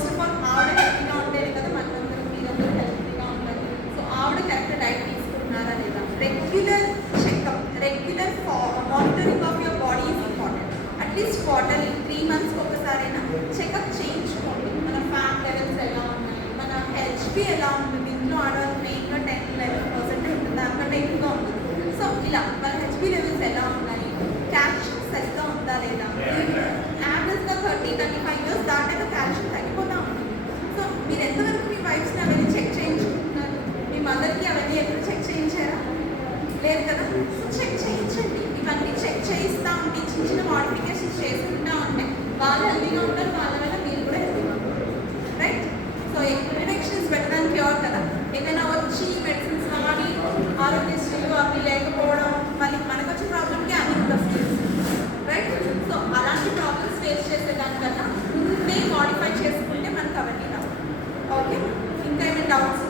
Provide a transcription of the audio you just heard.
First of all ఆవిడ హెల్తీగా ఉంటేనే కదా మనమందరం మీరందరూ హెల్తీగా ఉంటారు. సో ఆవిడ కరెక్ట్ డైట్ తీసుకుంటున్నారా లేదా, regular checkup, regular monitoring of your body is important. At least quarterly 3 months ఒకసారైనా చెకప్ చేయించుకోండి. మన ఫ్యాట్ లెవెల్స్ ఎలా ఉన్నాయి, మన హెచ్బి ఎలా ఉంటుంది. ఇంట్లో ఆడవాళ్ళు మెయిన్గా 10-11% ఉంటుంది, దానికంటే ఎక్కువగా ఉంటుంది. సో ఇలా మన హెచ్బి లెవెల్స్ ఎలా ఉన్నాయి, క్యాల్షియం సరిగ్గా ఉందా లేదా. యావరేజ్గా 30-35 years దాటాక క్యాల్షియం తగ్గిపోతూ ఉంటుంది. సో మీరు ఎంతవరకు మీ వైఫ్స్ని అవన్నీ చెక్ చేయించుకుంటున్నారు? మీ మదర్కి అవన్నీ ఎప్పుడు చెక్ చేయించారా? లేదు కదా. సో చెక్ చేయించండి. ఇవన్నీ చెక్ చేయిస్తూ ఉంటే, చిన్న చిన్న మోడిఫికేషన్స్ చేసుకుంటూ ఉంటే వాళ్ళు హెల్తీగా ఉంటారు, వాళ్ళ వల్ల మీరు కూడా హెల్తీగా ఉంటారు. Right. So prevention is better than cure కదా. ఏదైనా వచ్చి మెడిసిన్స్ వాడి ఆరోగ్యశ్రీలు అవి లేకపోవడం, మళ్ళీ మనకు వచ్చిన ప్రాబ్లమ్కి అన్ని వస్తుంది. రైట్. సో అలాంటి ప్రాబ్లమ్స్ ఫేస్ చేసేదానికన్నా ముందే మాడిఫై చేసుకుంటే మనకు అవన్నీ రావు. ఓకే. ఇంకా ఏమైనా డౌట్స్